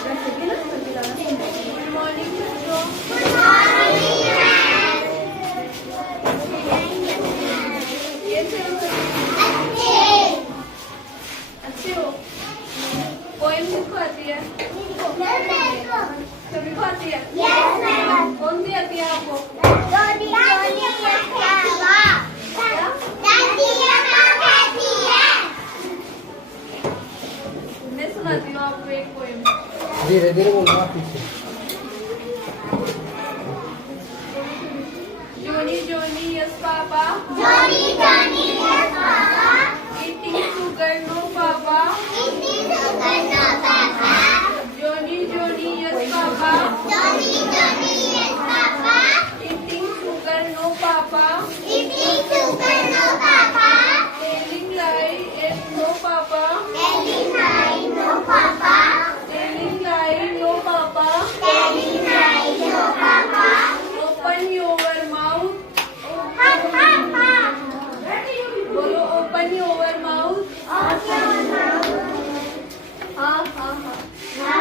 Good morning, बच्चों. कैसे हो? अच्छे हो? पोएम किसको आती है? सभी को आती है? कौन सी आती है आपको? मैं सुनाती हूँ आपको एक पोएम. धीरे धीरे बोलना पीछे. Johnny, Johnny, yes, Papa. Eating sugar, no, Papa. Johnny, Johnny, yes, Papa. Eating sugar, no, Papa. Telling lie, yes, no, Papa. Telling lie, no, Papa. Open your mouth. बोलो open your mouth. हाँ हाँ हाँ.